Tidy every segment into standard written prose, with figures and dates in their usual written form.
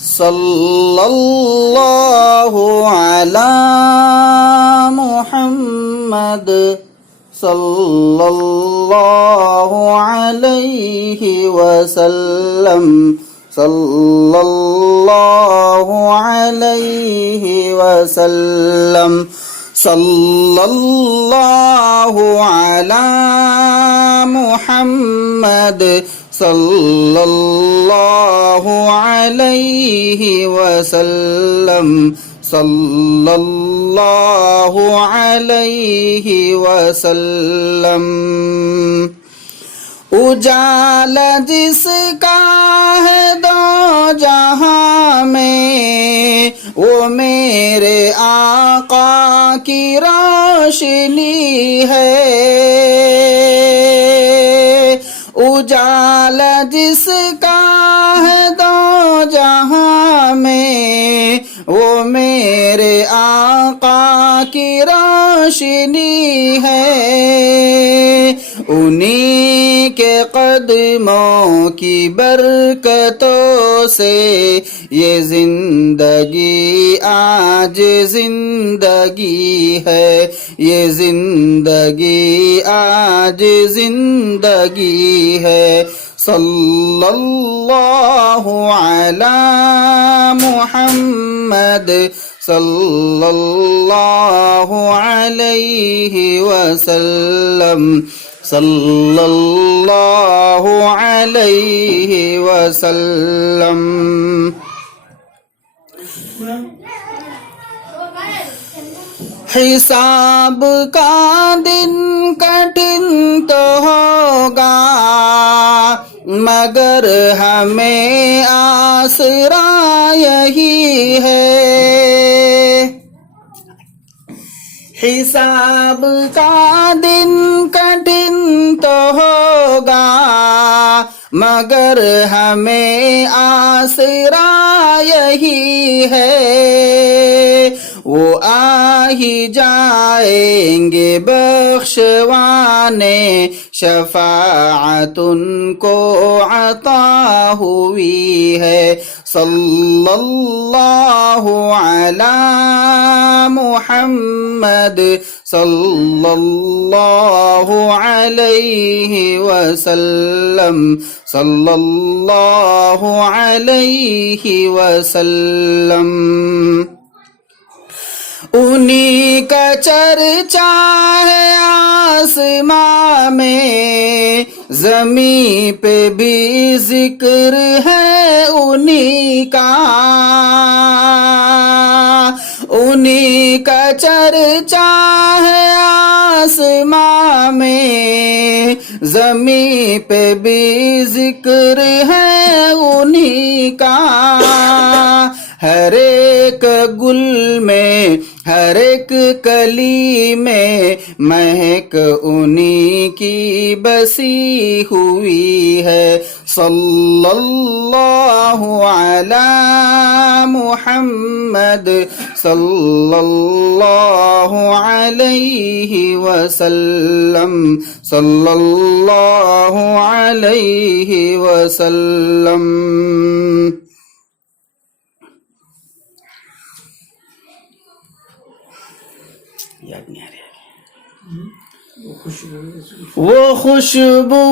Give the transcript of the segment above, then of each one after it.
صلی اللہ علی محمد صلی اللہ علیہ وسلم صلی اللہ علیہ وسلم صلی اللہ علی محمد صلی اللہ علیہ وسلم صلی اللہ علیہ وسلم اجالا جس کا ہے دو جہاں میں وہ میرے آقا کی روشنی ہے اجالا جس کا ہے دو جہاں میں وہ میرے آقا کی روشنی ہے انہی کے قدموں کی برکتوں سے یہ زندگی آج زندگی ہے یہ زندگی آج زندگی ہے صلی اللہ علی محمد صلی اللہ علیہ وسلم صلی اللہ علیہ وسلم حساب کا دن کٹھن تو ہوگا مگر ہمیں آسرا یہی ہے حساب کا دن کٹھن تو ہوگا مگر ہمیں آسرا یہی ہے وہ آ ہی جائیں گے بخشوانے شفاعت ان کو عطا ہوئی ہے صلی اللہ علی محمد صلی اللہ علیہ وسلم صلی اللہ علیہ وسلم انہی کا چرچا ہے آسماں میں زمین پہ بھی ذکر ہے انہی کا انہی کا چرچا ہے آسماں میں زمین پہ بھی ذکر ہے انہی کا ہر ایک گل میں ہر ایک کلی میں مہک انہی کی بسی ہوئی ہے صلی اللہ علی محمد صلی اللہ علیہ وسلم صلی اللہ علیہ وسلم یاد نہیں آ رہا وہ خوشبو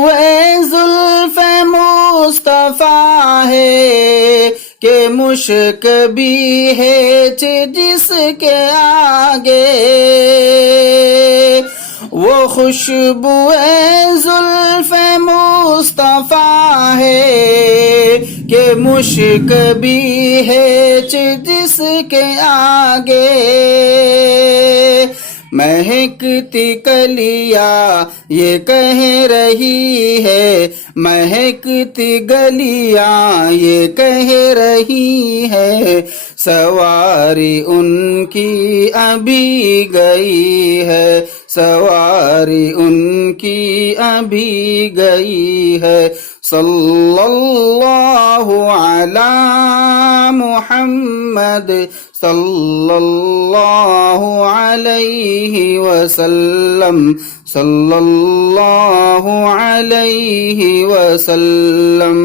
زلف مصطفیٰ ہے کہ مشک بھی ہے جس کے آگے وہ خوشبو زلف مصطفیٰ ہے کہ مشک بھی ہے جس کے آگے مہکتی کلیاں یہ کہہ رہی ہے مہکتی گلیاں یہ کہہ رہی ہے سواری ان کی ابھی گئی ہے سواری ان کی ابھی گئی ہے صلی اللہ علی محمد صلی اللہ علیہ وسلم صلی اللہ علیہ وسلم